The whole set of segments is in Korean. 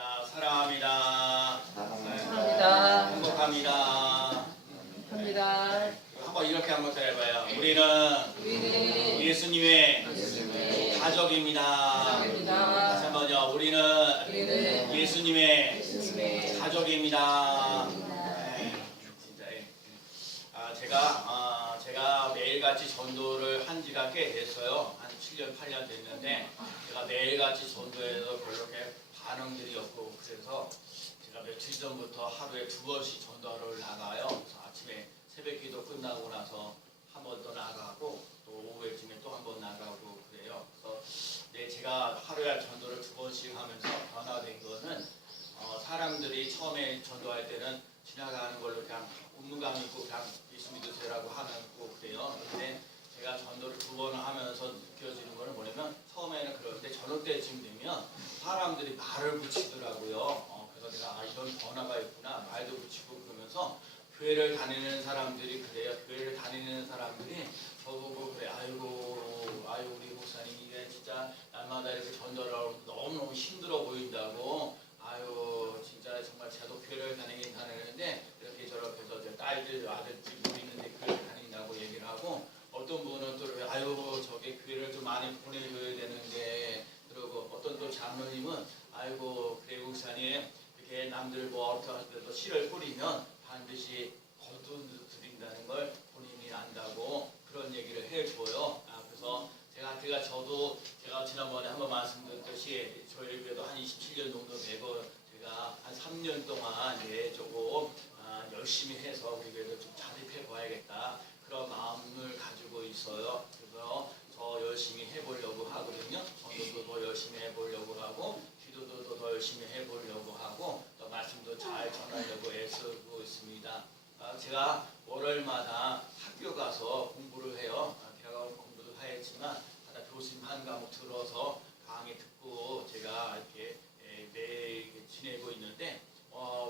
자, 사랑합니다. 감사합니다. 행복합니다. 감사합니다. 한번 이렇게 한번 더 해봐요. 우리는 예수님의 예수님의 가족입니다. 가족입니다. 다시 한번요. 우리는 우리는 예수님의 예수님의 가족입니다. 네, 진짜. 제가 매일같이 전도를 한 지가 꽤 됐어요. 한 7년, 8년 됐는데 제가 매일같이 전도해서 별로 이렇게 반응들이 없고 그래서 제가 며칠 전부터 하루에 2번씩 전도를 나가요. 그래서 아침에 새벽기도 끝나고 나서 한 번 더 나가고 또 오후에쯤에 또 한 번 나가고 그래요. 그래서 제가 하루에 전도를 2번씩 하면서 변화된 거는 사람들이 처음에 전도할 때는 지나가는 걸로 그냥 운문감 있고 그냥 예수 믿으세요라고 하는 거 그래요. 근데 제가 전도를 2번을 하면서 느껴지는 거는 뭐냐면 처음에는 그러는데 저녁 때쯤 되면 사람들이 말을 붙이더라고요. 그래서 내가 이런 변화가 있구나 말도 붙이고 그러면서 교회를 다니는 사람들이 그래요. 교회를 다니는 사람들이 저보고 그래 아유 우리 목사님이 이게 진짜 날마다 이렇게 전도를 하고 너무너무 힘들어 보인다고 아유 진짜 정말 저도 교회를 다니긴 다니는데 이렇게 저렇게 해서 제 딸들 아들들 있는데 교회를 다닌다고 얘기를 하고 어떤 분은 또 아유 저게 교회를 좀 많이 보내줘야 되는데 그러고 어떤 또 장로님은 아이고 그래 목사님 이렇게 남들 뭐 어떻게 씨를 뿌리면 반드시 거두드린다는 걸 본인이 안다고 그런 얘기를 해줘요. 그래서 제가 지난번에 한번 말씀드렸듯이 저희 교회도 한 27년 정도 되고 제가 한 3년 동안 조금 열심히 해서 우리 교회도 좀 자립해 봐야겠다 그런 마음을 가지고 있어요. 그래서 더 열심히 해보려고 하거든요. 전도도 더 열심히 해보려고 하고 기도도 더 열심히 해보려고 하고 또 말씀도 잘 전하려고 애쓰고 있습니다. 제가 월요일마다 학교 가서 공부를 해요. 대학원 공부도 하였지만 교수님 한 과목 들어서 강의 듣고 제가 이렇게 매일 지내고 있는데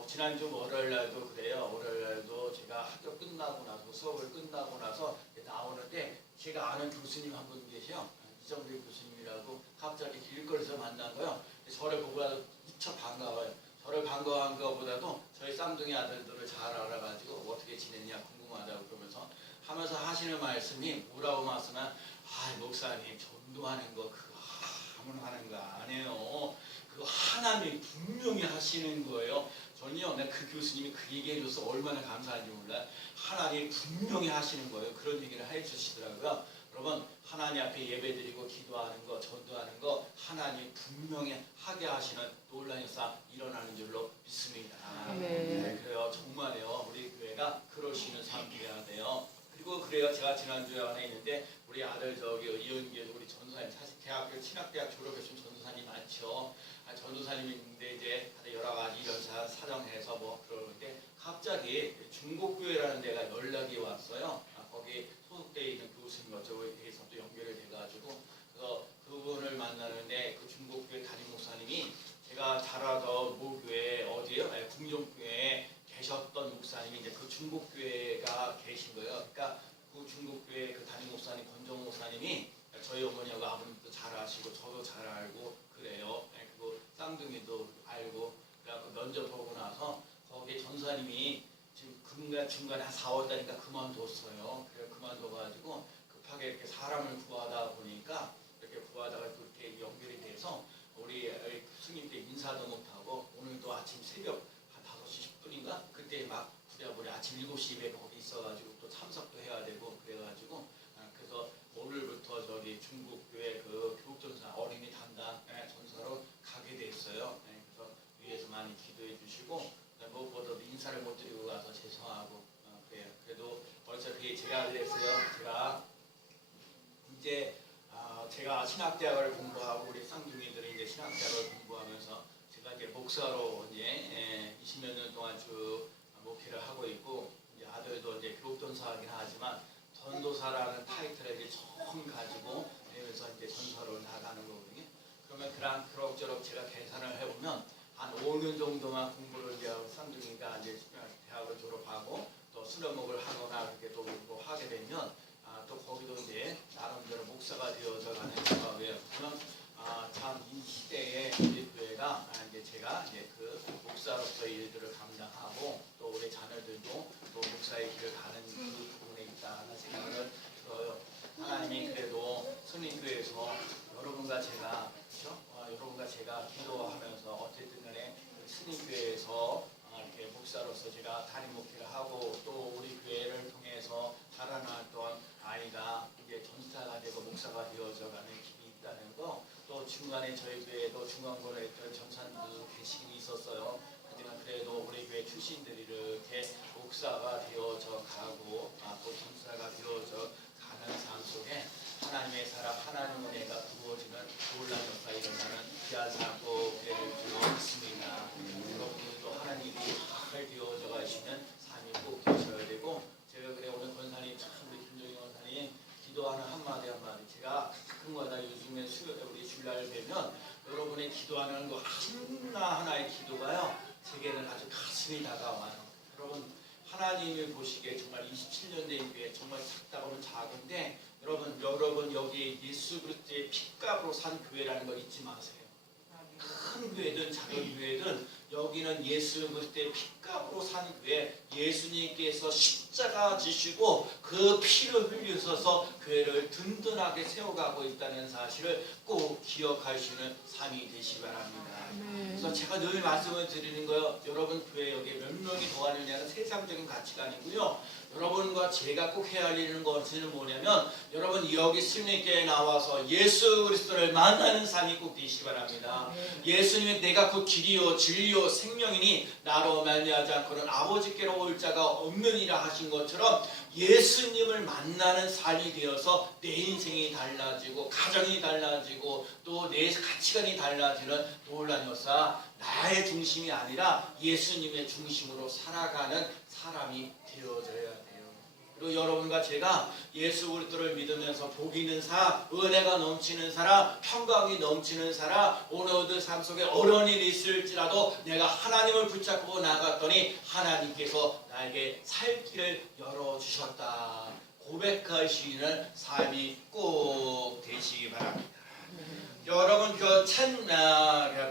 지난주 월요일날도 그래요. 월요일날도 제가 학교 끝나고 나서 수업을 끝나고 나서 나오는데 제가 아는 교수님 한 분 계세요. 이정길 교수님이라고 갑자기 길거리에서 만난 거예요. 저를 보고 나서 무척 반가워요. 저를 반가워한 것보다도 저희 쌍둥이 아들들을 잘 알아가지고 어떻게 지냈냐 궁금하다고 그러면서 하면서 하시는 말씀이 뭐라고 말씀하면 목사님 전도하는 거 그거 아무나 하는 거 아니에요. 그거 하나님이 분명히 하시는 거예요. 저는요 그 교수님이 그 얘기해줘서 얼마나 감사한지 몰라요. 하나님이 분명히 하시는 거예요. 그런 얘기를 해주시더라고요. 여러분 하나님 앞에 예배드리고 기도하는 거 전도하는 거 하나님 분명히 하게 하시는 놀라운 역사 일어나는 줄로 믿습니다. 네, 그래요. 정말요 우리 교회가 그러시는 삶이 되어야 돼요. 그리고 그래요 제가 지난주에 하나 있는데 우리 아들 이은기에도 우리 전도사님 사실 대학교 신학대학 졸업했으면 전도사님 많죠. 전도사님인데 이제 여러 가지 이런 사정해서 뭐 그러는데 갑자기 중국교회라는 데가 연락이 왔어요. 거기 소속되어 있는 교수님 어쩌고에 대해서 또 연결이 돼가지고 그래서 그분을 만나는데 그 중국교회 담임 목사님이 제가 자라던 모교회 어디요? 궁정교회에 계셨던 목사님이 이제 그 중국교회가 계신 거예요. 그러니까 그 중국교회 그 담임 목사님 권정 목사님이 저희 어머니하고 아버님도 잘 아시고 저도 잘 알고 그래요. 그리고 쌍둥이도 알고 그래갖고 면접 보고 나서 거기 전사님이 지금 중간에 한 4월 달이니까 그만뒀어요. 그래 그만둬가지고 급하게 이렇게 사람을 구하다 보니까 이렇게 구하다가 그렇게 연결이 돼서 우리 스님께 인사도 못하고 오늘도 아침 새벽 한 5시 10분인가 그때 막 부랴부랴 아침 7시 예배 거기 있어가지고 또 참석도 해야 되고 그래가지고 그래서 오늘부터 저기 중국교회 그 교육전사 어린이 담당 전사로 가게 됐어요. 그래서 위에서 많이 기도해 주시고 무엇보다도 인사를 못 드리고 가서 죄송하고 그래요. 그래도 어차피 제가 그랬어요. 제가 신학대학을 공부하고 우리 쌍둥이들이 이제 신학대학을 공부하면서 제가 이제 목사로 이제 20몇 년 동안 쭉 목회를 하고 있고 이제 아들도 이제 교육전사하긴 하지만 전도사라는 타이틀을 이제 처음 가지고 그래서 이제 전사로 나가는 거거든요. 그러면 그럭저럭 제가 계산을 해보면 한 5년 정도만 공부를 하고 쌍둥이가 이제 대학을 졸업하고 또 수련목을 하거나 그렇게 또 뭐 하게 되면 또 거기도 이제 나름대로 목사가 되어져 가는 거예요. 그러면 참 이 시대에 우리 교회가 이제 제가 이제 그 목사로서 일들을 감당하고 또 우리 자녀들도 또 목사의 길을 가는 그 부분에 있다는 생각을 들어요. 하나님이 그래도 선림교회에서 여러분과 제가 그렇죠? 여러분과 제가 기도하면서 어쨌든 간에 선림교회에서 이렇게 목사로서 제가 담임 목회를 하고 또 우리 교회를 통해서 자라났던 아이가 이제 전사가 되고 목사가 되어져가는 길이 있다는 거, 또 중간에 저희 교회에도 중간고를 했던 전산도 계시긴 있었어요. 하지만 그래도 우리 교회 출신들이 이렇게 목사가 되어져 가고 또 전사가 되어져 가는 삶 속에 하나님의 사랑, 하나님의 은혜가 부어지는 놀라운 역사가 일어나는 귀한 사고 예를 들어 있습니다. 여러분도 하나님이 잘 되어져 가시는 삶이 꼭 되셔야 되고, 제가 그래 오늘 권사님 참 우리 김정희 권사님 기도하는 한마디 한마디 제가 가끔마다 요즘에 우리 주일날 뵈면 여러분의 기도하는 거 하나하나의 기도가요 제게는 아주 가슴이 다가와요. 여러분 하나님을 보시기에 정말 27년 된 교회 정말 작다고는 작은데 여러분 여기 예수 그리스도의 핏값으로 산 교회라는 거 잊지 마세요. 큰 교회든 작은 교회든 여기는 예수 그리스도의 핏값으로 산 교회, 예수님께서 십자가 지시고 그 피를 흘리셔서 교회를 든든하게 세워가고 있다는 사실을 꼭 기억하시는 삶이 되시기 바랍니다. 그래서 제가 늘 말씀을 드리는 거예요. 여러분 교회 여기 몇 명이 더 하느냐는 세상적인 가치가 아니고요. 여러분과 제가 꼭 해야 하는 것은 뭐냐면 여러분 여기 승리교회에 나와서 예수 그리스도를 만나는 삶이 꼭 되시기 바랍니다. 예수님이 내가 그 길이요 진리요 생명이니 나로 말미암지 않고는 아버지께로 올 자가 없느니라 하신 것처럼 예수님을 만나는 삶이 되어서 내 인생이 달라지고 가정이 달라지고 또 내 가치관이 달라지는 놀라운 역사, 나의 중심이 아니라 예수님의 중심으로 살아가는 사람이 되어져야 돼요. 그리고 여러분과 제가 예수 그리스도를 믿으면서 복 있는 삶, 은혜가 넘치는 사람, 평강이 넘치는 사람, 오늘들 삶 속에 어려운 일이 있을지라도 내가 하나님을 붙잡고 나갔더니 하나님께서 나에게 살 길을 열어주셨다 고백하시는 삶이 꼭 되시기 바랍니다. 여러분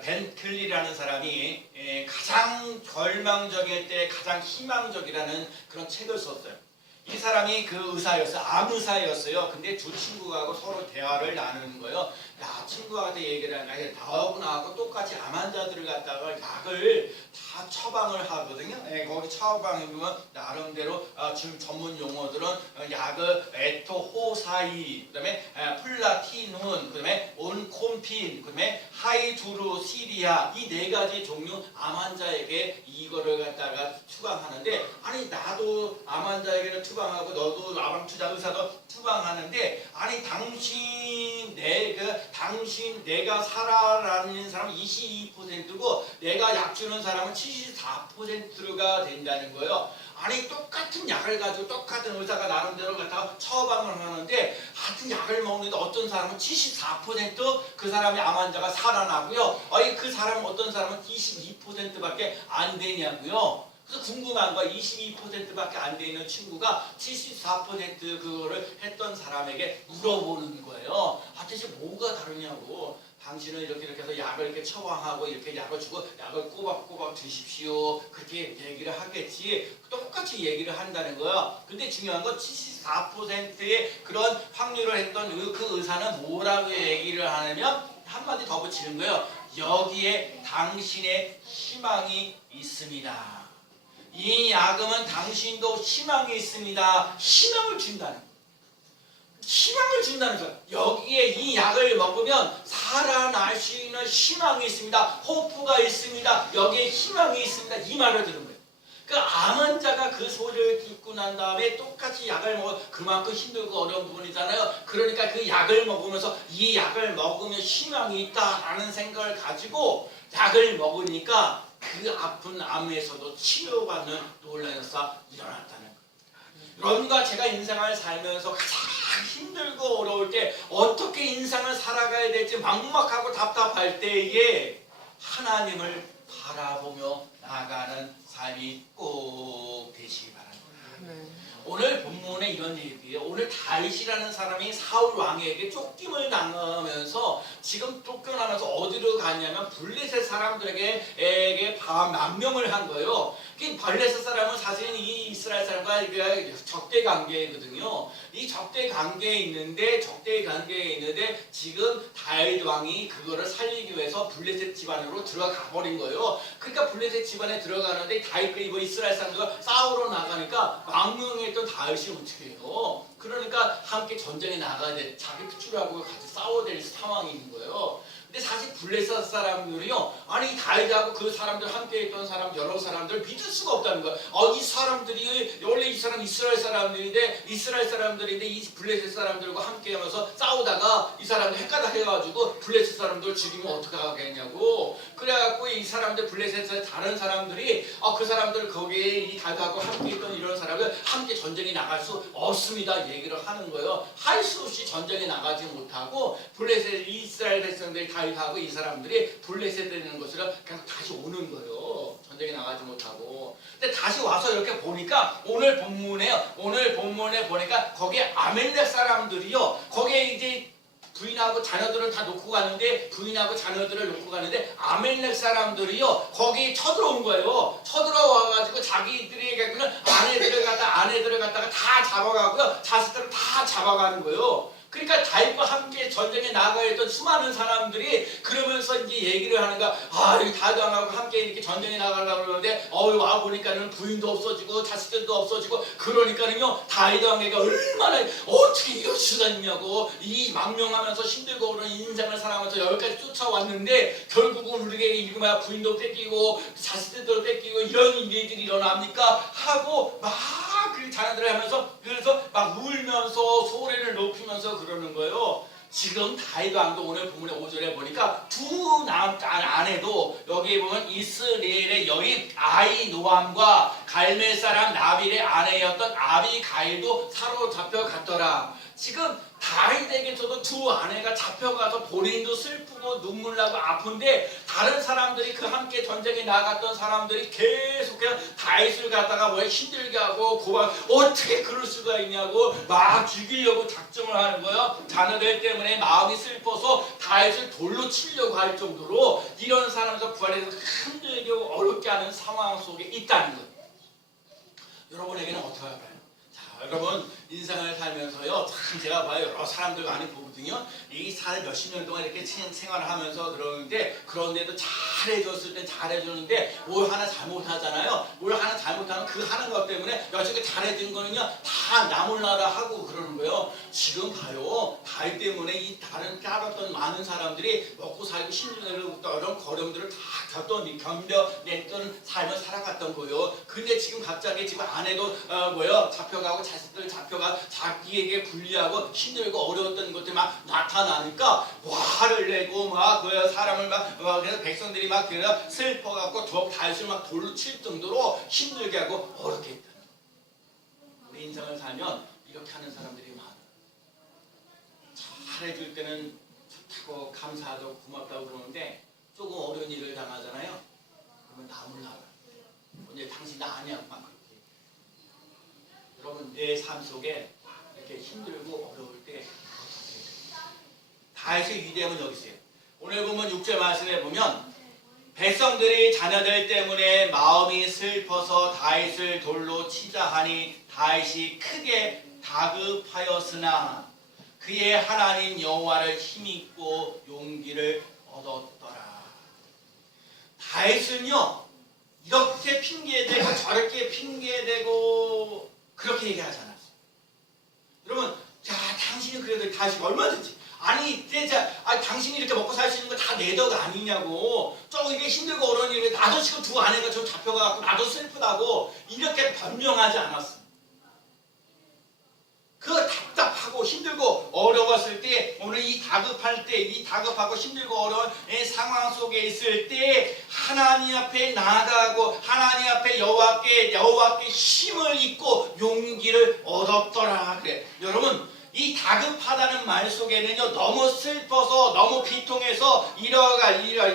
벤 클리라는 사람이 가장 절망적일 때 가장 희망적이라는 그런 책을 썼어요. 이 사람이 그 의사였어요. 암 의사였어요. 근데 두 친구하고 서로 대화를 나누는 거예요. 야, 친구한테 얘기를 하냐. 나하고 나하고 똑같이 암 환자들을 갖다가 약을 다 처방을 하거든요. 거기 처방에 보면 나름대로 지금 전문 용어들은 약을 에토호사이, 그 다음에 플라티눈, 그 다음에 온콤핀, 그 다음에 하이두루시리아, 이 네 가지 종류 암 환자에게 이거를 갖다가 처방하는데, 아니 나도 암 환자에게는 처방하고 너도 암 환자 의사도 처방하는데, 아니 당신 내가 살아라는 사람은 22%고 내가 약 주는 사람은 74%가 된다는 거예요. 아니 똑같은 약을 가지고 똑같은 의사가 나름대로 갖다가 처방을 하는데 같은 약을 먹는데 어떤 사람은 74%그 사람의 암 환자가 살아나고요. 아니 그 사람 어떤 사람은 22%밖에 안 되냐고요. 그래서 궁금한 거야. 22%밖에 안 되는 친구가 74% 그거를 했던 사람에게 물어보는 거예요. 대체 뭐가 다르냐고. 당신은 이렇게 해서 약을 이렇게 처방하고 이렇게 약을 주고 약을 꼬박꼬박 드십시오. 그렇게 얘기를 하겠지. 똑같이 얘기를 한다는 거야. 근데 중요한 건 74%의 그런 확률을 했던 그 의사는 뭐라고 얘기를 하냐면 한마디 더 붙이는 거예요. 여기에 당신의 희망이 있습니다. 이 약은 당신도 희망이 있습니다. 희망을 준다는 거예요. 희망을 준다는 거예요. 여기에 이 약을 먹으면 살아날 수 있는 희망이 있습니다. 호프가 있습니다. 여기에 희망이 있습니다. 이 말을 들은 거예요. 그 암 환자가 그 소리를 듣고 난 다음에 똑같이 약을 먹어 그만큼 힘들고 어려운 부분이잖아요. 그러니까 그 약을 먹으면서 이 약을 먹으면 희망이 있다라는 생각을 가지고 약을 먹으니까 그 아픈 암에서도 치료받는 놀라운 역사 일어났다는 거예요. 여러분과 제가 인생을 살면서 가장 힘들고 어려울 때 어떻게 인생을 살아가야 될지 막막하고 답답할 때에 하나님을 바라보며 나가는 삶이 꼭 되시기 바랍니다. 오늘 본문에 이런 얘기예요. 오늘 다윗이라는 사람이 사울 왕에게 쫓김을 당하면서 지금 쫓겨나면서 어디로 갔냐면 블레셋 사람들에게 망명을 한 거예요. 이 블레셋 사람은 사실은 이 이스라엘 사람과 적대 관계거든요. 이 적대 관계에 있는데 지금 다윗 왕이 그거를 살리기 위해서 블레셋 집안으로 들어가 버린 거예요. 그러니까 블레셋 집안에 들어가는데 다윗과 이스라엘 사람들과 싸우러 나가니까 망명했던 다윗이 어떻게 해요? 그러니까 함께 전쟁에 나가야 돼. 자기 피줄하고 같이 싸워야 될 상황이 있는 거예요. 근데 사실 블레셋 사람들이요, 아니 다윗하고 그 사람들 함께 있던 사람 여러 사람들 믿을 수가 없다는 거야. 이 사람들이 원래 이 사람 이스라엘 사람들인데 이 블레셋 사람들과 함께하면서 싸우다가 이 사람들 헷갈려 해가지고 블레셋 사람들 죽이면 어떻게 하겠냐고. 그래갖고 이 사람들 블레셋의 다른 사람들이 그 사람들 거기에 이 다윗하고 함께 있던 이런 사람들 함께 전쟁에 나갈 수 없습니다 얘기를 하는 거예요. 할 수 없이 전쟁에 나가지 못하고 블레셋 이스라엘 백성들이 다윗하고 이 사람들이 블레셋 되는 것으로 그냥 다시 오는 거예요. 전쟁에 나가지 못하고. 근데 다시 와서 이렇게 보니까 오늘 본문에 보니까 거기에 아멜렉 사람들이요. 거기에 이제 부인하고 자녀들은 다 놓고 가는데 아멜렉 사람들이요 거기 쳐들어온 거예요. 쳐들어와가지고 자기들에게는 아내들을 갖다가 다 잡아가고요. 자식들을 다 잡아가는 거예요. 그러니까 다윗과 함께 전쟁에 나가야 했던 수많은 사람들이 그러면서 이제 얘기를 하는 거야. 이 다윗왕하고 함께 이렇게 전쟁에 나가려고 그러는데 와 보니까는 부인도 없어지고 자식들도 없어지고 그러니까는요 다윗왕에게 얼마나 어떻게 이럴 수가 있냐고 이 망명하면서 힘들고 그런 인생을 살아가면서 여기까지 쫓아왔는데 결국은 우리에게 부인도 뺏기고 자식들도 뺏기고 이런 일들이 일어납니까 하고 막 그 자녀들을 하면서 그래서 막 울면서 소리를 높이면서 그러는 거예요. 지금 다윗 왕도 오늘 본문의 5절에 보니까 두 아내도 여기 보면 이스라엘의 여인 아히노암과 갈멜 사람 나빌의 아내였던 아비가일도 사로잡혀 갔더라. 지금 다윗에게서도 두 아내가 잡혀가서 본인도 슬프고 눈물 나고 아픈데 다른 사람들이 그 함께 전쟁에 나갔던 사람들이 계속해서 다윗을 갖다가 힘들게 하고 고발 어떻게 그럴 수가 있냐고 막 죽이려고 작정을 하는 거예요. 자녀들 때문에 마음이 슬퍼서 다윗을 돌로 치려고 할 정도로 이런 사람에서 부활해서 힘들게 어렵게 하는 상황 속에 있다는 거예요. 여러분에게는 어떻게 할까요? 여러분 인생을 살면서요 참 제가 봐요 여러 사람들 많이 보거든요. 이 사회 몇십 년 동안 이렇게 생활을 하면서 그러는데 그런데도 잘해줬을 땐 잘해주는데 뭘 하나 잘못하잖아요. 뭘 하나 잘못하면 그 하는 것 때문에 여지껏 잘해준 거는요 다 나몰라라 하고 그러는 거예요. 지금 봐요 다윗 때문에 이 다른 따랐던 많은 사람들이 먹고 살고 힘들고 이런 거름들을 다 견뎌냈던 삶을 살아갔던 거예요. 근데 지금 갑자기 지금 아내도 잡혀가고 자식들 잡혀가 자기에게 불리하고 힘들고 어려웠던 것들이 막 나타나니까 화를 내고 막 사람을 그래서 백성들이 막 슬퍼갖고 다윗을 막 돌로 칠 정도로 힘들게 하고 어렵게 했다. 우리 인생을 살면 이렇게 하는 사람들이 많아. 잘해줄 때는 좋다고 감사하고 고맙다고 그러는데 조금 어려운 일을 당하잖아요. 그러면 나 몰라. 언제 당신 나 아니야 막 그렇게. 여러분 내 삶 속에 이렇게 힘들고 어려울 때 다윗의 위대함은 여기 있어요. 오늘 보면 6절 말씀에 보면 백성들이 자녀들 때문에 마음이 슬퍼서 다윗을 돌로 치자 하니 다윗이 크게 다급하였으나 그의 하나님 여호와를 힘입고 용기를 얻었더라. 다윗은요 이렇게 핑계대고 저렇게 핑계대고 그렇게 얘기하지 않았어요. 여러분 당신은 그래도 다윗이 얼마든지 당신이 이렇게 먹고 살 수 있는 거 다 내 덕 아니냐고 이게 힘들고 어려운 일인데 나도 지금 두 아내가 좀 잡혀가고 나도 슬프다고 이렇게 변명하지 않았어. 그 답답하고 힘들고 어려웠을 때 오늘 이 다급할 때 이 다급하고 힘들고 어려운 상황 속에 있을 때 하나님 앞에 나아가고 하나님 앞에 여호와께 힘을 입고 용기를 얻었더라 그래. 여러분 이 다급하다는 말 속에는요, 너무 슬퍼서 너무 비통해서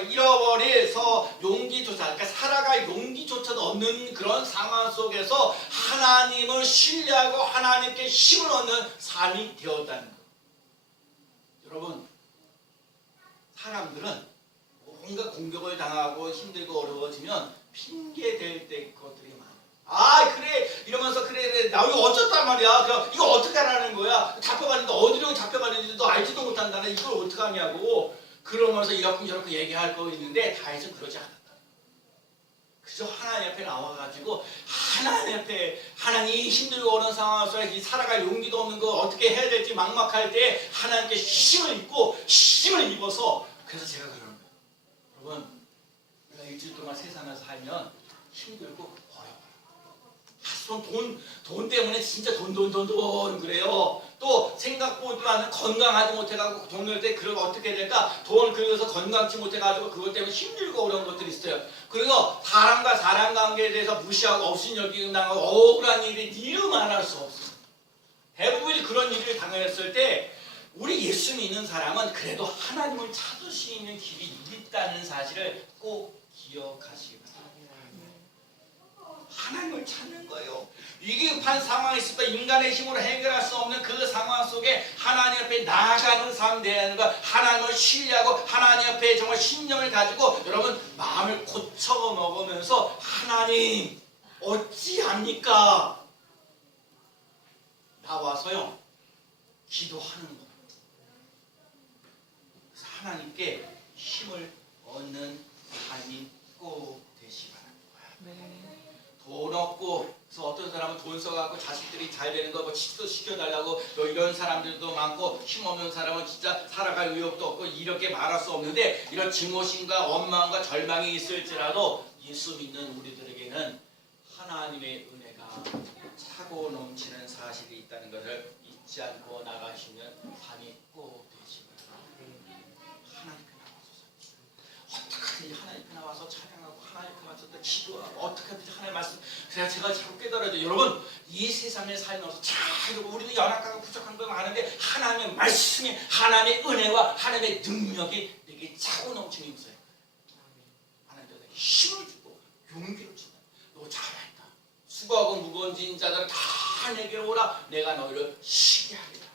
잃어버려서 용기조차, 그러니까 살아갈 용기조차도 없는 그런 상황 속에서 하나님을 신뢰하고 하나님께 힘을 얻는 삶이 되었다는 거예요. 여러분, 사람들은 뭔가 공격을 당하고 힘들고 어려워지면 핑계 댈 때 것들이 많아요. 아 그래 이러면서 그래 나 이거 어쩌단 말이야. 그럼 이거 어떻게 하라는 거야. 잡혀가는데 어디로 잡혀가는지도 알지도 못한다는 이걸 어떻게 하냐고. 그러면서 이렇게 저렇게 얘기할 거 있는데 다해서 그러지 않았다. 그저 하나님 앞에 나와가지고 하나님 앞에 하나님 힘들고 어려운 상황 속에 살아갈 용기도 없는 거 어떻게 해야 될지 막막할 때 하나님께 힘을 입고 힘을 입어서 그래서 제가 그러는 거예요. 여러분 내가 일주일 동안 세상에서 살면 힘들고 어려워요. 돈 때문에 진짜 돈 그래요. 또 생각보다 않은 건강하지 못해가지고 돈 넣을 때 그럼 어떻게 될까? 돈 그래서 건강치 못해가지고 그것 때문에 힘들고 어려운 것들이 있어요. 그래서 사람과 사람 관계에 대해서 무시하고 업신여기고 당하고 억울한 일이 이루 말할 수 없어요. 대부분이 그런 일을 당했을 때 우리 예수 믿는 사람은 그래도 하나님을 찾을 수 있는 길이 있다는 사실을 꼭 기억하시기 바랍니다. 하나님을 찾는 거예요. 위급한 상황이 있을 때 인간의 힘으로 해결할 수 없는 그 상황 속에 하나님 앞에 나아가는 삶 되는 것, 하나님을 신뢰하고 하나님 앞에 정말 신념을 가지고 여러분 마음을 고쳐 먹으면서 하나님 어찌합니까? 나와서요 기도하는 거. 하나님께 힘을 얻는 삶이 꼭 되시 바랍니다. 돈 없고 그래서 어떤 사람은 돈 써갖고 자식들이 잘 되는 거 뭐 치료 시켜달라고 또 이런 사람들도 많고 힘없는 사람은 진짜 살아갈 의욕도 없고 이렇게 말할 수 없는데 이런 증오심과 원망과 절망이 있을지라도 예수 믿는 우리들에게는 하나님의 은혜가 차고 넘치는 사실이 있다는 것을 잊지 않고 나가시면 삶이 꼭 되시기 바랍니다. 하나님 어떻게든지 하나님 나와서 찬양하고 하나님 나와서 기도하고 어떻게든지 하나님 말씀 그래야 제가 자꾸 깨달아져. 여러분 이 세상에 살면서 잘 우리는 연약하고 부족한 거 많은데 하나님의 말씀이 하나님의 은혜와 하나님의 능력이 내게 차고 넘치는 임사예요. 하나님께 내게 힘을 주고 용기를 주고 너 잘했다. 수고하고 무거운 짐 자들은 다 내게로 오라. 내가 너희를 쉬게 하리라.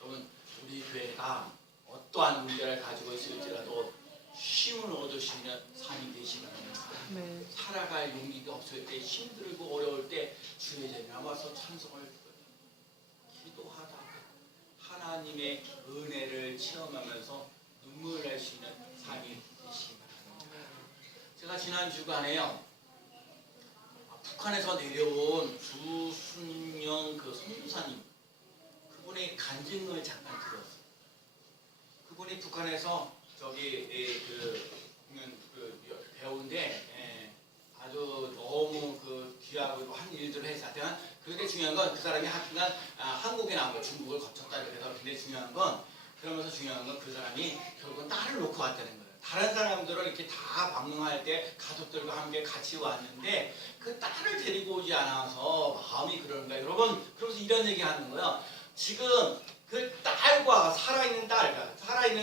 여러분 우리 교회가 어떠한 문제를 가지고 있을지라도 힘을 얻으시면 삶이 되시기 바랍니다. 네. 살아갈 용기가 없을 때 힘들고 어려울 때 주의 자리에 나와서 찬송을 기도하다 하나님의 은혜를 체험하면서 눈물을 낼 수 있는 삶이 되시기 바랍니다. 제가 지난 주간에요 북한에서 내려온 주순영 그 선교사님 그분의 간증을 잠깐 들었어요. 그분이 북한에서 저기 배우인데 아주 너무 그 귀하고 한 일들을 해서 하여튼 그게 중요한 건 그 사람이 하여간 한국에 나온 거 중국을 거쳤다 그래서 근데 중요한 건 그러면서 중요한 건 그 사람이 결국은 딸을 놓고 왔다는 거예요. 다른 사람들은 이렇게 다 방문할 때 가족들과 함께 같이 왔는데 그 딸을 데리고 오지 않아서 마음이 그러는 거예요. 여러분 그러면서 이런 얘기 하는 거예요. 지금 그 딸과 살아있는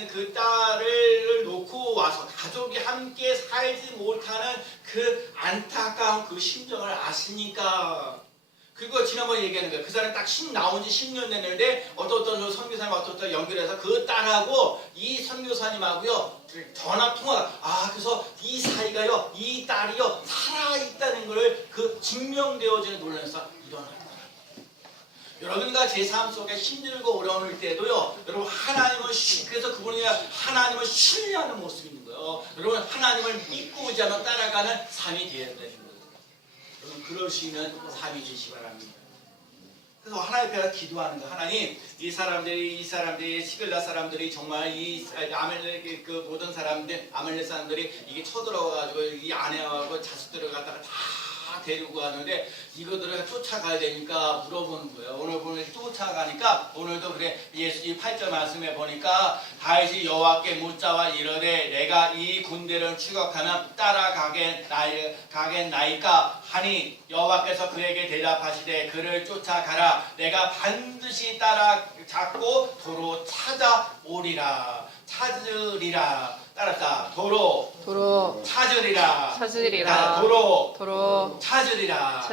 그 딸을 놓고 와서 가족이 함께 살지 못하는 그 안타까운 그 심정을 아십니까? 그리고 지난번에 얘기하는 거예요. 그 사람 딱 나온 지 10년 됐는데 어떤 선교사님 어떤 연결해서 그 딸하고 이 선교사님하고요 전화 통화. 그래서 이 사이가요 이 딸이요 살아있다는 것을 그 증명되어지는 논란에서 일어나요. 여러분과 제 삶 속에 힘들고 어려울 때도요 여러분 그래서 그분이 하나님을 신뢰하는 모습이 있는 거예요. 여러분 하나님을 믿고 오지 않아 따라가는 삶이 되어야 되는 거예요. 여러분 그럴 수 있는 삶이 되시기 바랍니다. 그래서 하나님 앞에 기도하는 거. 하나님 이 사람들이 시글라 사람들이 정말 이 아멜렉 그 모든 사람들 아멜렉 사람들이 이게 쳐들어가지고 이 아내하고 자식들을 갖다가 다 다 데리고 가는데 이거들을 쫓아가야 되니까 물어보는 거예요. 오늘 보면 쫓아가니까 오늘도 그래 예수 이 8절 말씀에 보니까 다윗이 여호와께 묻자와 이르되 내가 이 군대를 추격하면 따라가겠나이까 하니 여호와께서 그에게 대답하시되 그를 쫓아가라. 내가 반드시 따라잡고 도로 찾아오리라. 찾으리라. 따라서 도로 찾으리라. 도로 찾으리라.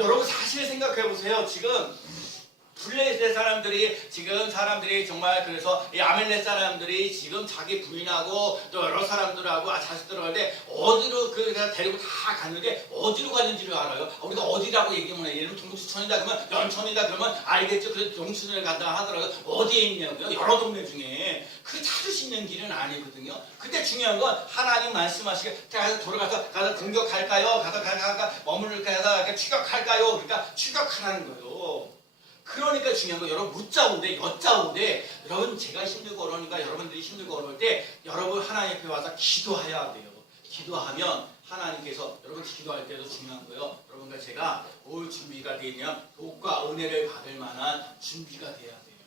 여러분 사실 생각해 보세요. 지금 블레셋 사람들이 정말 그래서 이 아멜렉 사람들이 지금 자기 부인하고 또 여러 사람들하고 자식들을 하는데 어디로 그냥 데리고 다 갔는데 어디로 가는지를 알아요. 우리가 어디라고 얘기하면 예를 들면 동두천이다 그러면 연천이다 그러면 알겠죠. 그래서 동천을 간다 하더라도 어디에 있냐고요. 여러 동네 중에 그 찾을 수 있는 길은 아니거든요. 근데 중요한 건 하나님 말씀하시게 가서 공격할까요? 가서 머무를까요? 추격할까요? 그러니까 추격하라는 거예요. 그러니까 중요한 거 여러분 묻자오되 여짜오되 여러분 제가 힘들고 어려우니까 여러분들이 힘들고 어려울 때 여러분 하나님 앞에 와서 기도해야 돼요. 기도하면 하나님께서 여러분 기도할 때도 중요한 거예요. 여러분과 제가 올 준비가 되면 복과 은혜를 받을 만한 준비가 돼야 돼요.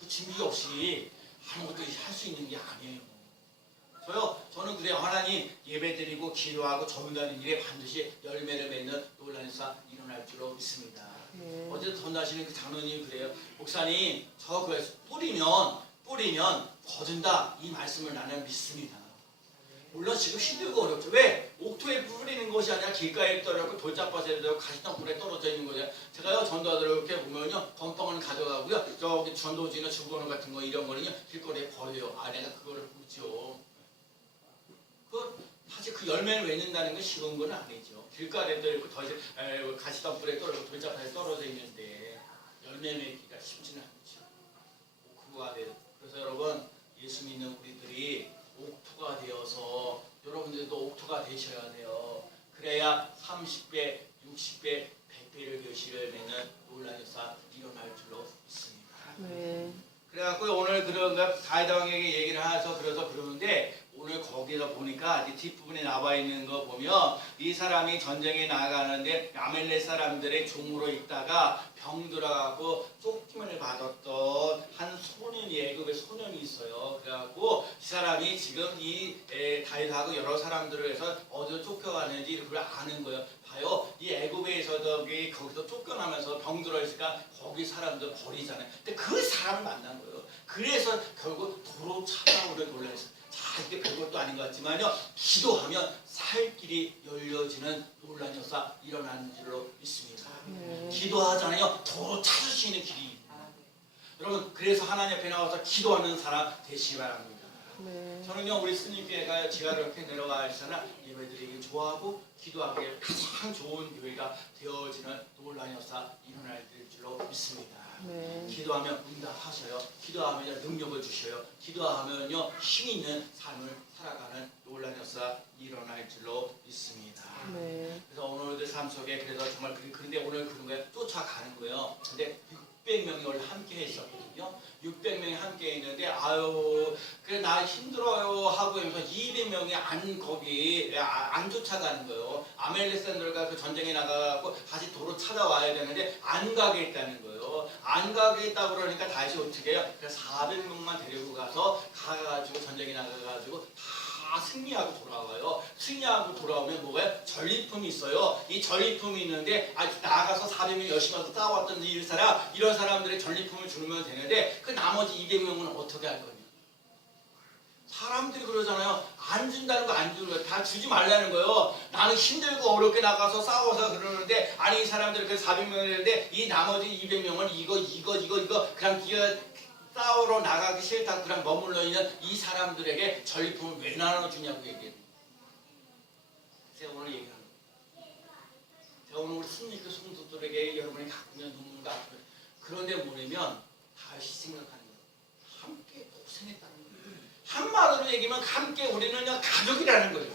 그 준비 없이 아무것도 할 수 있는 게 아니에요. 저는 그래요. 하나님 예배드리고 기도하고 전도하는 일에 반드시 열매를 맺는 놀라운 사 일어날 줄로 믿습니다. 어제도 전도하시는 그 장로님 그래요. 목사님 저 뿌리면 거둔다 이 말씀을 나는 믿습니다. 물론 지금 힘들고 어렵죠. 왜? 옥토에 뿌리는 것이 아니라 길가에 떨어졌고 돌짝밭에 떨어졌고 가시덤불에 떨어져 있는 거죠. 제가요 전도하들 이렇게 보면요 건빵을 가져가고요 저기 전도지나 주거는 같은 거 이런 거는요 길거리에 버려요. 내가 그거를 보죠. 사실 그 열매를 맺는다는 건 쉬운 건 아니죠. 길가에 떨어지고 가시덤불에 떨어지고 돌짝밭에 떨어져 있는데 열매 맺기가 쉽지는 않죠. 옥토가 돼요. 그래서 여러분 예수 믿는 우리들이 옥토가 되어서 여러분들도 옥토가 되셔야 돼요. 그래야 30배, 60배, 100배를 결실을 맺는 놀라운 역사 일어날 줄로 믿습니다. 그래갖고 오늘 그런 거 다윗왕에게 얘기를 해서 그래서 그러는데 오늘 거기서 보니까 이 뒷부분에 나와 있는 거 보면 이 사람이 전쟁에 나가는데 아멜렉 사람들의 종으로 있다가 병들어가고 쫓김을 받았던 한 소년이 애굽의 소년이 있어요. 그래갖고 이 사람이 지금 이 다윗하고 여러 사람들을 해서 어디로 쫓겨가는지 그걸 아는 거예요. 봐요. 이 애굽에서도 거기서 쫓겨나면서 병들어 있으니까 거기 사람들 버리잖아요. 근데 그 사람을 만난 거예요. 그래서 결국 도로 찾아오는 놀라서 이게 별것도 아닌 것 같지만요. 기도하면 살 길이 열려지는 놀라운 역사 일어나는 줄로 믿습니다. 기도하잖아요. 도로 찾을 수 있는 길이. 여러분 그래서 하나님 앞에 나와서 기도하는 사람 되시기 바랍니다. 저는요 우리 스님교회가 제가 그렇게 내려가시잖아 예배드리기 좋아하고 기도하기에 가장 좋은 교회가 되어지는 놀라운 역사 일어날 줄로 믿습니다. 기도하면 응답하셔요. 기도하면 능력을 주셔요. 기도하면요 힘 있는 삶을 살아가는 놀라운 역사 일어날 줄로 믿습니다. 그래서 오늘들 삶 속에 그래서 정말 그런데 오늘 그런 거에 쫓아가는 거예요. 근데 600명이 원래 함께 했었거든요. 600명이 함께 있는데 그래 나 힘들어요 하고 해서 200명이 안 쫓아가는 거예요. 아멜렉 사람들과 그 전쟁에 나가고 다시 도로 찾아와야 되는데 안 가겠다는 거예요. 안 가겠다고 그러니까 다시 어떻게 해요? 그래서 400명만 데리고 가가지고 전쟁에 나가가지고 다 승리하고 돌아와요. 승리하고 돌아오면 뭐가요? 전리품이 있어요. 이 전리품이 있는데 나가서 400명 열심히 와서 싸웠던 이런 사람들의 전리품을 주면 되는데 그 나머지 200명은 어떻게 할 거예요? 사람들이 그러잖아요. 안 준다는 거 안 주는 거예요. 다 주지 말라는 거예요. 나는 힘들고 어렵게 나가서 싸워서 그러는데 이 사람들이 그 400명이었는데 이 나머지 200명은 이거 그냥 싸우러 나가기 싫다고 그냥 머물러 있는 이 사람들에게 전리품을 왜 나눠주냐고 얘기해요. 제가 오늘 얘기하는 거예요. 제가 오늘 우리 승리교 성도들에게 여러분이 갖고 있는 눈물 같은 그런데 모르면 다시 생각하는 거예요. 함께 고생했다는 거예요. 한마디로 얘기하면 함께 우리는 그냥 가족이라는 거예요.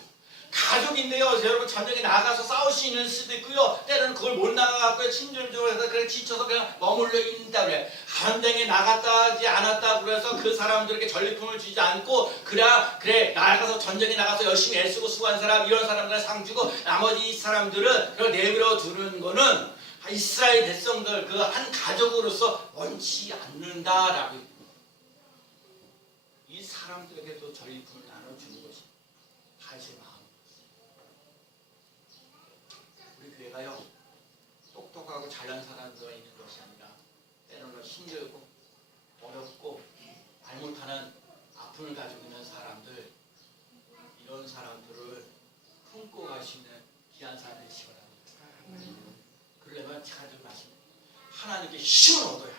가족인데요. 여러분 전쟁에 나가서 싸울 수 있는 수도 있고요. 때로는 그걸 못 나가고 심정적으로 해서 그래 지쳐서 그냥 머물러 있다 그래. 전쟁에 나갔다 하지 않았다 그래서 그 사람들에게 전리품을 주지 않고 그래 나가서 전쟁에 나가서 열심히 애쓰고 수고한 사람 이런 사람들 상 주고 나머지 사람들은 그걸 내버려 두는 거는 이스라엘 백성들 그 한 가족으로서 원치 않는다라고 이 사람들에게도 전리품을 나눠주는 것이 다윗의 마음. 우리 교회가요 똑똑하고 잘난 사람들이 있는 것이 아니라 때로는 힘들고 어렵고 말 못하는 아픔을 가지고 있는 사람들 이런 사람들을 품고 가시는 귀한 사람 되시기 바랍니다. 그러려면 자주 마시면 하나님께 힘을 얻어야 해요.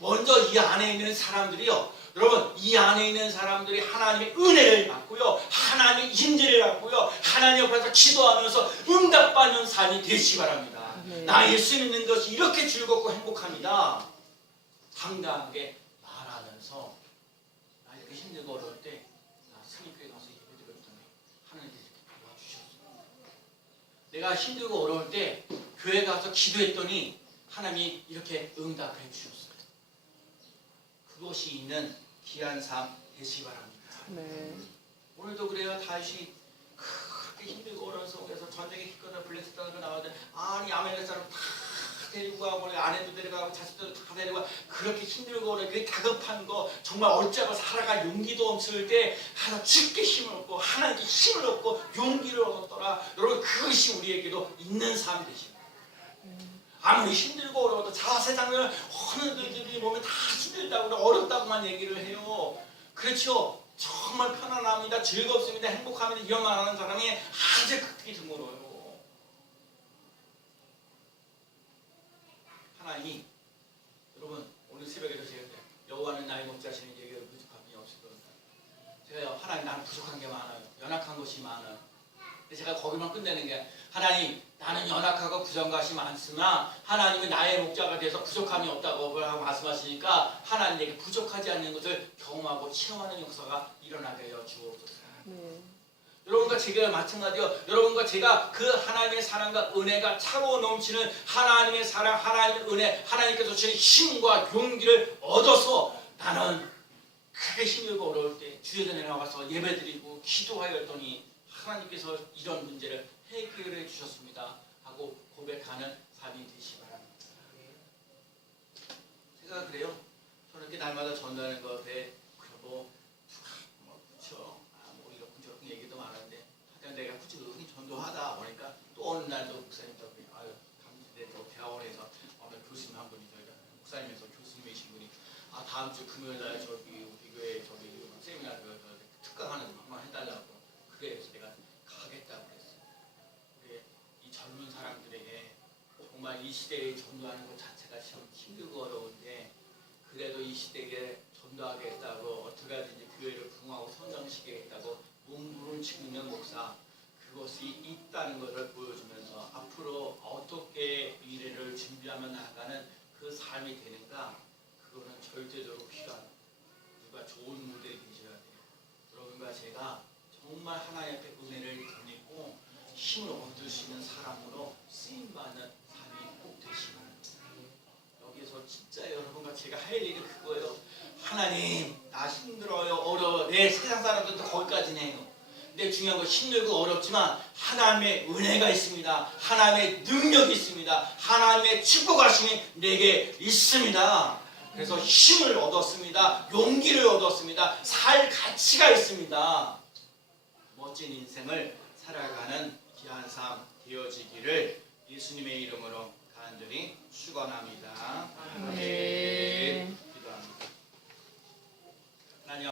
먼저 이 안에 있는 사람들이요. 여러분 이 안에 있는 사람들이 하나님의 은혜를 받고요. 하나님의 인재를 받고요. 하나님 옆에서 기도하면서 응답받는 삶이 되시기 바랍니다. 나 예수 믿는 것이 이렇게 즐겁고 행복합니다. 당당하게 말하면서 나 이렇게 힘들고 어려울 때 나 성인교회 가서 예배드렸더니 하나님께서 이렇게 도와주셨어. 내가 힘들고 어려울 때 교회 가서 기도했더니 하나님이 이렇게 응답해 주셨어요. 그것이 있는 귀한 삶 되시기 바랍니다. 네. 오늘도 그래요. 다윗이 그렇게 힘들고 어려운 속에서 전쟁에 기껏 블레셋 땅으로 나오는데 아니 아멜렉 사람 다 데리고 가고 아내도 데려가고 자식들도 다 데려가고 그렇게 힘들고 그렇게 다급한 거 정말 어찌하고 살아갈 용기도 없을 때 하나 죽게 힘을 얻고 하나님께 힘을 얻고 용기를 얻었더라. 여러분 그것이 우리에게도 있는 삶이 되십니다. 아무리 힘들고 어려워도 세상을 어느 들이 보면 다 힘들다고 어렵다고만 얘기를 해요. 그렇죠. 정말 편안합니다. 즐겁습니다. 행복합니다. 이런 말 하는 사람이 아주 극히 드물어요. 하나님이 여러분 오늘 새벽에도 제가 여호와는 나의 목자시니 내게 부족함이 없을 것이다. 제가요 하나님 나는 부족한 게 많아요. 연약한 것이 많아요. 근데 제가 거기만 끝내는 게 하나님 나는 연약하고 부족한 것이 많으나 하나님은 나의 목자가 돼서 부족함이 없다고 말씀하시니까 하나님 내게 부족하지 않는 것을 경험하고 체험하는 역사가 일어나게 하여 주옵소서. 여러분과 제가 마찬가지요. 여러분과 제가 그 하나님의 사랑과 은혜가 차고 넘치는 하나님의 사랑, 하나님의 은혜, 하나님께서 주신 힘과 용기를 얻어서 나는 크게 힘들고 어려울 때 주일에 나가서 예배드리고 기도하였더니 하나님께서 이런 문제를 해결해 주셨습니다 하고 고백하는 삶이 되시기 바랍니다. 제가 그래요. 저는 이렇게 날마다 전도하는 것에 그렇죠. 이렇게 저렇게 얘기도 많은데 하여튼 내가 꾸준히 전도하다 보니까 또 어느 날도 목사님도 대학원에서 어느 교수님 한 분이 저희가 목사님에서 교수님이신 분이 다음 주 금요일 날 저기 우리 교회 저기 세미나 특강하는 거 한번 해달라고 그래서 내가 가겠다고 그랬어요. 우리 이 젊은 사람들에게 정말 이 시대에 전도하는 것 자체가 참 힘들고 어려운데 그래도 이 시대에 전도하겠다고 어떻게 하든지 교회를 부흥하고 성장시키겠다고 몸부림치고 있는 목사 그것이 있다는 것을 보여주면서 앞으로 어떻게 미래를 준비하며 나아가는 그 삶이 되는가 그거는 절대적으로 필요한 누가 좋은 모델이 되셔야 돼요. 여러분과 제가 정말 하나님 앞에 은혜를 덧입고 힘을 얻을 수 있는 사람으로 쓰임받는 삶이 꼭 되시기 바랍니다. 여기서 진짜 여러분과 제가 할 일은 그거예요. 하나님 나 힘들어요 어려워 내 세상 사람들도 거기까지네요. 근데 중요한 건 힘들고 어렵지만 하나님의 은혜가 있습니다. 하나님의 능력이 있습니다. 하나님의 축복하심이 내게 있습니다. 그래서 힘을 얻었습니다. 용기를 얻었습니다. 살 가치가 있습니다. 멋진 인생을 살아가는 귀한 삶 되어지기를 예수님의 이름으로 간절히 축원합니다. 아멘.